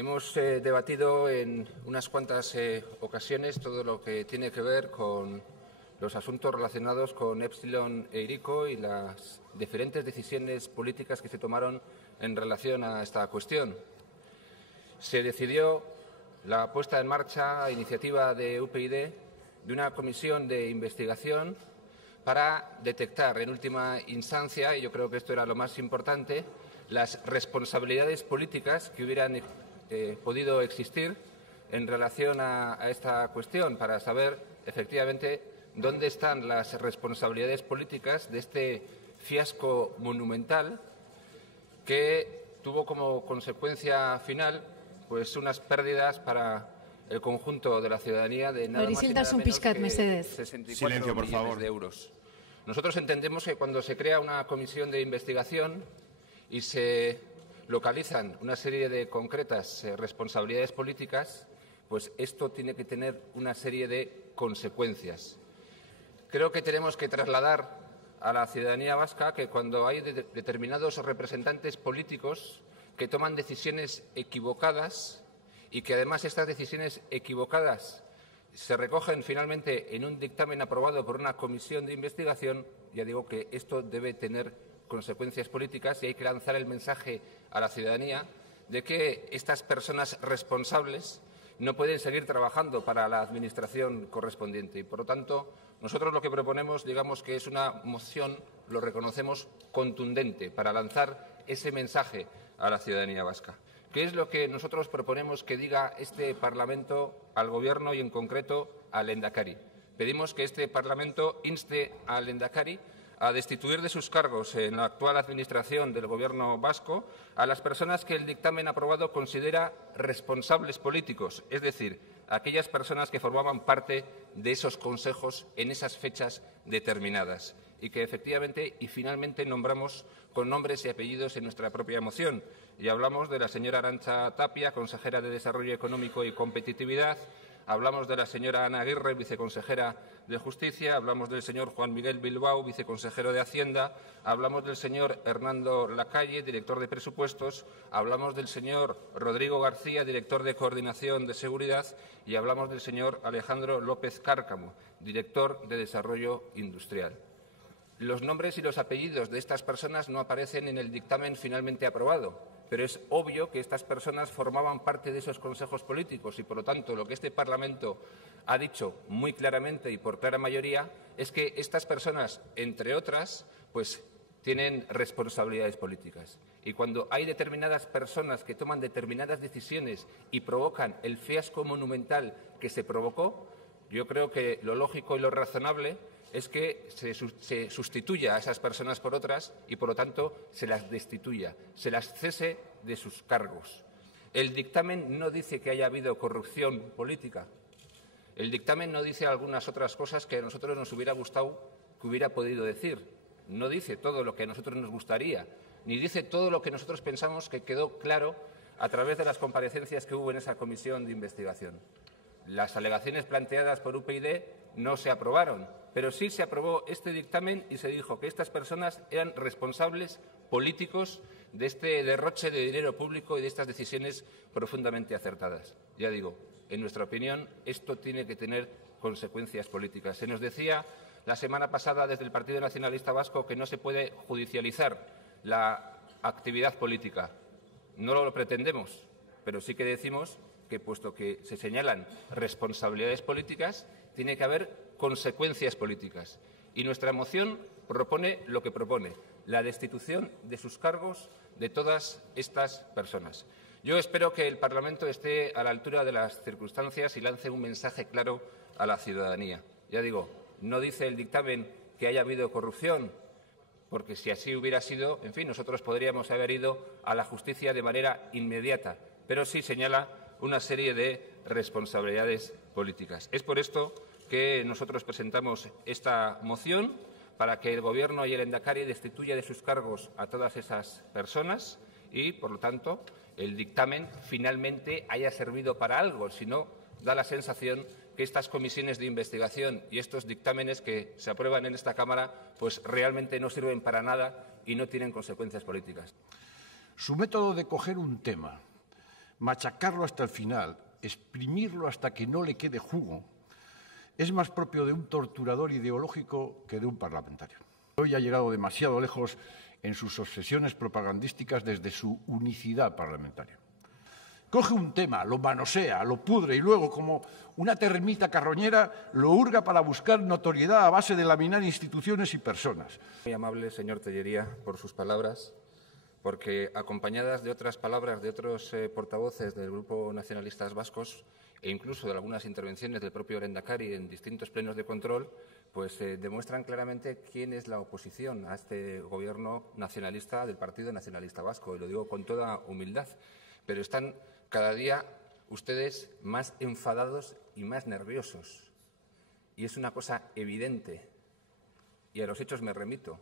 Hemos debatido en unas cuantas ocasiones todo lo que tiene que ver con los asuntos relacionados con Epsilon e Hiriko y las diferentes decisiones políticas que se tomaron en relación a esta cuestión. Se decidió la puesta en marcha, a iniciativa de UPyD, de una comisión de investigación para detectar en última instancia, y yo creo que esto era lo más importante, las responsabilidades políticas que hubieran podido existir en relación a esta cuestión, para saber efectivamente dónde están las responsabilidades políticas de este fiasco monumental que tuvo como consecuencia final pues unas pérdidas para el conjunto de la ciudadanía de nada más y nada menos que 64 millones de euros. Nosotros entendemos que cuando se crea una comisión de investigación y se localizan una serie de concretas responsabilidades políticas, pues esto tiene que tener una serie de consecuencias. Creo que tenemos que trasladar a la ciudadanía vasca que cuando hay determinados representantes políticos que toman decisiones equivocadas y que además estas decisiones equivocadas se recogen finalmente en un dictamen aprobado por una comisión de investigación, ya digo que esto debe tener consecuencias políticas y hay que lanzar el mensaje a la ciudadanía de que estas personas responsables no pueden seguir trabajando para la administración correspondiente. Y, por lo tanto, nosotros lo que proponemos, digamos que es una moción, lo reconocemos, contundente para lanzar ese mensaje a la ciudadanía vasca. ¿Qué es lo que nosotros proponemos que diga este Parlamento al Gobierno y, en concreto, al Lehendakari? Pedimos que este Parlamento inste al Lehendakari a destituir de sus cargos en la actual administración del Gobierno vasco a las personas que el dictamen aprobado considera responsables políticos, es decir, aquellas personas que formaban parte de esos consejos en esas fechas determinadas y que efectivamente y finalmente nombramos con nombres y apellidos en nuestra propia moción. Y hablamos de la señora Arantxa Tapia, consejera de Desarrollo Económico y Competitividad. Hablamos de la señora Ana Aguirre, viceconsejera de Justicia, hablamos del señor Juan Miguel Bilbao, viceconsejero de Hacienda, hablamos del señor Hernando Lacalle, director de Presupuestos, hablamos del señor Rodrigo García, director de Coordinación de Seguridad, y hablamos del señor Alejandro López Cárcamo, director de Desarrollo Industrial. Los nombres y los apellidos de estas personas no aparecen en el dictamen finalmente aprobado, pero es obvio que estas personas formaban parte de esos consejos políticos y, por lo tanto, lo que este Parlamento ha dicho muy claramente y por clara mayoría es que estas personas, entre otras, pues tienen responsabilidades políticas. Y cuando hay determinadas personas que toman determinadas decisiones y provocan el fiasco monumental que se provocó, yo creo que lo lógico y lo razonable es que se sustituya a esas personas por otras y, por lo tanto, se las destituya, se las cese de sus cargos. El dictamen no dice que haya habido corrupción política. El dictamen no dice algunas otras cosas que a nosotros nos hubiera gustado que hubiera podido decir. No dice todo lo que a nosotros nos gustaría, ni dice todo lo que nosotros pensamos que quedó claro a través de las comparecencias que hubo en esa comisión de investigación. Las alegaciones planteadas por UPyD no se aprobaron, pero sí se aprobó este dictamen y se dijo que estas personas eran responsables políticos de este derroche de dinero público y de estas decisiones profundamente acertadas. Ya digo, en nuestra opinión, esto tiene que tener consecuencias políticas. Se nos decía la semana pasada desde el Partido Nacionalista Vasco que no se puede judicializar la actividad política. No lo pretendemos, pero sí que decimos que, puesto que se señalan responsabilidades políticas, tiene que haber consecuencias políticas. Y nuestra moción propone lo que propone, la destitución de sus cargos de todas estas personas. Yo espero que el Parlamento esté a la altura de las circunstancias y lance un mensaje claro a la ciudadanía. Ya digo, no dice el dictamen que haya habido corrupción, porque si así hubiera sido, en fin, nosotros podríamos haber ido a la justicia de manera inmediata, pero sí señala una serie de responsabilidades políticas. Es por esto que nosotros presentamos esta moción, para que el Gobierno y el Lehendakari destituya de sus cargos a todas esas personas y, por lo tanto, el dictamen finalmente haya servido para algo. Si no, da la sensación que estas comisiones de investigación y estos dictámenes que se aprueban en esta Cámara pues realmente no sirven para nada y no tienen consecuencias políticas. Su método de coger un tema, machacarlo hasta el final, exprimirlo hasta que no le quede jugo, es más propio de un torturador ideológico que de un parlamentario. Hoy ha llegado demasiado lejos en sus obsesiones propagandísticas desde su unicidad parlamentaria. Coge un tema, lo manosea, lo pudre y luego, como una termita carroñera, lo hurga para buscar notoriedad a base de laminar instituciones y personas. Muy amable, señor Tellería, por sus palabras, porque acompañadas de otras palabras de otros portavoces del Grupo Nacionalistas Vascos e incluso de algunas intervenciones del propio Lehendakari en distintos plenos de control, pues demuestran claramente quién es la oposición a este gobierno nacionalista del Partido Nacionalista Vasco, y lo digo con toda humildad. Pero están cada día ustedes más enfadados y más nerviosos. Y es una cosa evidente, y a los hechos me remito,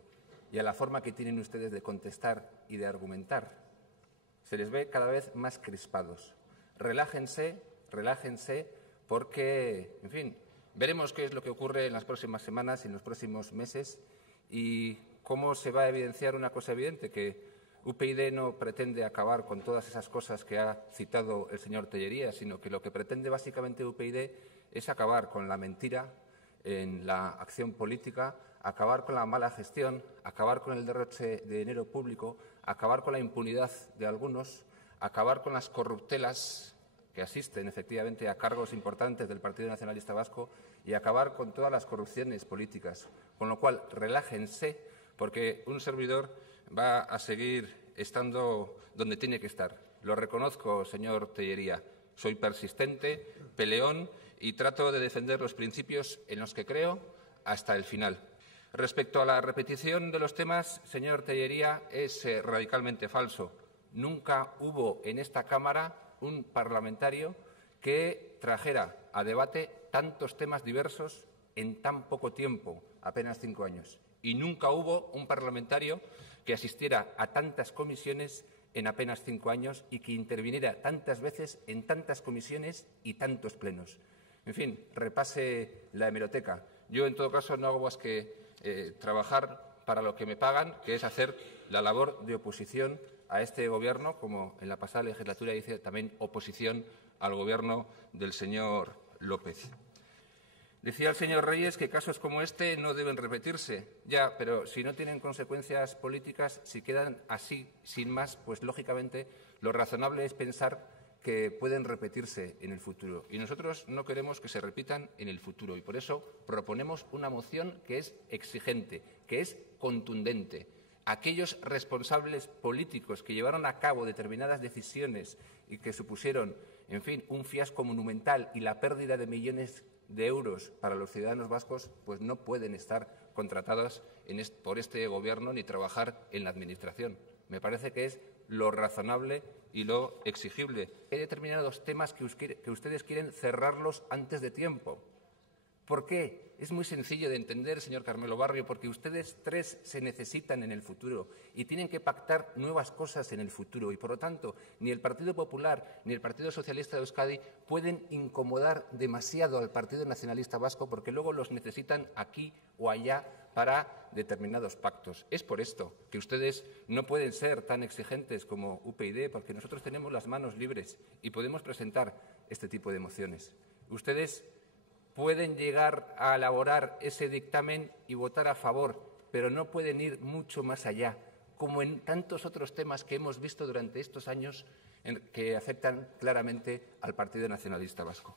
y a la forma que tienen ustedes de contestar y de argumentar. Se les ve cada vez más crispados. Relájense, porque, en fin, veremos qué es lo que ocurre en las próximas semanas y en los próximos meses y cómo se va a evidenciar una cosa evidente, que UPyD no pretende acabar con todas esas cosas que ha citado el señor Tellería, sino que lo que pretende básicamente UPyD es acabar con la mentira en la acción política, acabar con la mala gestión, acabar con el derroche de dinero público, acabar con la impunidad de algunos, acabar con las corruptelas que asisten efectivamente a cargos importantes del Partido Nacionalista Vasco y acabar con todas las corrupciones políticas. Con lo cual, relájense, porque un servidor va a seguir estando donde tiene que estar. Lo reconozco, señor Tellería. Soy persistente, peleón y trato de defender los principios en los que creo hasta el final. Respecto a la repetición de los temas, señor Tellería, es radicalmente falso. Nunca hubo en esta Cámara un parlamentario que trajera a debate tantos temas diversos en tan poco tiempo, apenas 5 años. Y nunca hubo un parlamentario que asistiera a tantas comisiones en apenas 5 años y que interviniera tantas veces en tantas comisiones y tantos plenos. En fin, repase la hemeroteca. Yo, en todo caso, no hago más que trabajar para lo que me pagan, que es hacer la labor de oposición a este Gobierno, como en la pasada legislatura hice también oposición al Gobierno del señor López. Decía el señor Reyes que casos como este no deben repetirse. Ya, pero si no tienen consecuencias políticas, si quedan así, sin más, pues lógicamente lo razonable es pensar que pueden repetirse en el futuro. Y nosotros no queremos que se repitan en el futuro. Y por eso proponemos una moción que es exigente, que es contundente. Aquellos responsables políticos que llevaron a cabo determinadas decisiones y que supusieron, en fin, un fiasco monumental y la pérdida de millones de euros para los ciudadanos vascos, pues no pueden estar contratados por este Gobierno ni trabajar en la Administración. Me parece que es lo razonable y lo exigible. Hay determinados temas que ustedes quieren cerrarlos antes de tiempo. ¿Por qué? Es muy sencillo de entender, señor Carmelo Barrio, porque ustedes tres se necesitan en el futuro y tienen que pactar nuevas cosas en el futuro. Y, por lo tanto, ni el Partido Popular ni el Partido Socialista de Euskadi pueden incomodar demasiado al Partido Nacionalista Vasco porque luego los necesitan aquí o allá para determinados pactos. Es por esto que ustedes no pueden ser tan exigentes como UPyD, porque nosotros tenemos las manos libres y podemos presentar este tipo de mociones. Ustedes pueden llegar a elaborar ese dictamen y votar a favor, pero no pueden ir mucho más allá, como en tantos otros temas que hemos visto durante estos años que afectan claramente al Partido Nacionalista Vasco.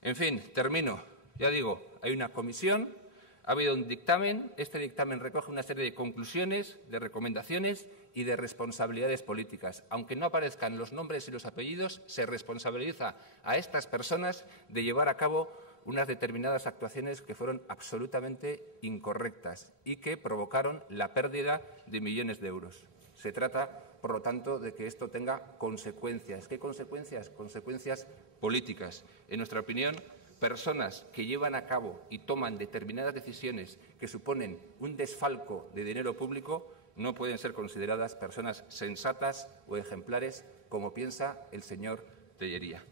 En fin, termino. Ya digo, hay una comisión, ha habido un dictamen, este dictamen recoge una serie de conclusiones, de recomendaciones y de responsabilidades políticas. Aunque no aparezcan los nombres y los apellidos, se responsabiliza a estas personas de llevar a cabo unas determinadas actuaciones que fueron absolutamente incorrectas y que provocaron la pérdida de millones de euros. Se trata, por lo tanto, de que esto tenga consecuencias. ¿Qué consecuencias? Consecuencias políticas. En nuestra opinión, personas que llevan a cabo y toman determinadas decisiones que suponen un desfalco de dinero público no pueden ser consideradas personas sensatas o ejemplares, como piensa el señor Tellería.